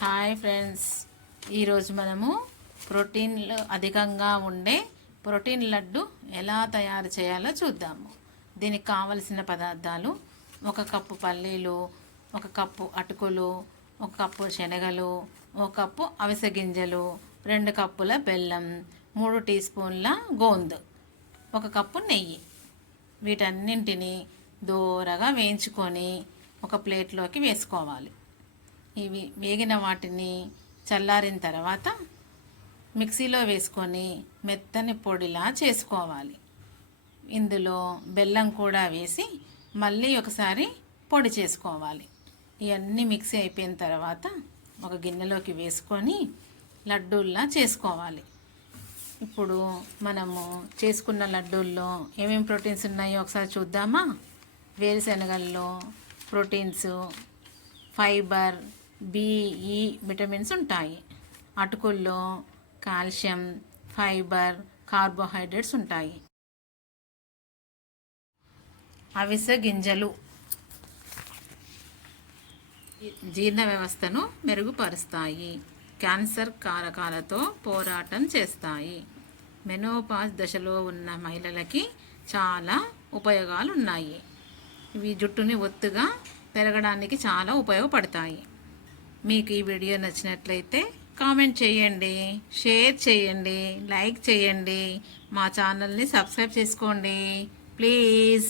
Hi friends, ఈరోజు మనము ప్రోటీన్లు అధికంగా ఉండే ప్రోటీన్ లడ్డు ఎలా తయారు చేయాలో చూద్దాము. దీనికి కావలసిన పదార్థాలు: 1 కప్పు పల్లీలు, 1 కప్పు అటుకులు, 1 కప్పు శనగలు, 1 కప్పు అవిసె గింజలు, 2 కప్పుల బెల్లం, 3 టీ స్పూన్ల గోందు, 1 కప్పు నెయ్యి. వీటన్నింటినీ దోరగా వేయించుకొని ఒక ప్లేట్లోకి వేసుకోవాలి. ఇవి వేగిన వాటిని చల్లారిన తర్వాత మిక్సీలో వేసుకొని మెత్తని పొడిలా చేసుకోవాలి. ఇందులో బెల్లం కూడా వేసి మళ్ళీ ఒకసారి పొడి చేసుకోవాలి. ఇవన్నీ మిక్సీ అయిపోయిన తర్వాత ఒక గిన్నెలోకి వేసుకొని లడ్డూల్లా చేసుకోవాలి. ఇప్పుడు మనము చేసుకున్న లడ్డూల్లో ఏమేమి ప్రోటీన్స్ ఉన్నాయో ఒకసారి చూద్దామా. వేరుశనగల్లో ప్రోటీన్స్, ఫైబర్, బిఈ విటమిన్స్ ఉంటాయి. అటుకుల్లో కాల్షియం, ఫైబర్, కార్బోహైడ్రేట్స్ ఉంటాయి. అవిసె గింజలు జీర్ణ వ్యవస్థను మెరుగుపరుస్తాయి, క్యాన్సర్ కారకాలతో పోరాటం చేస్తాయి. మెనోపాజ్ దశలో ఉన్న మహిళలకి చాలా ఉపయోగాలు ఉన్నాయి. ఇవి జుట్టుని ఒత్తుగా పెరగడానికి చాలా ఉపయోగపడతాయి. మీకు ఈ వీడియో నచ్చినట్లయితే కామెంట్ చేయండి, షేర్ చేయండి, లైక్ చేయండి. మా ఛానల్ని సబ్స్క్రైబ్ చేసుకోండి ప్లీజ్.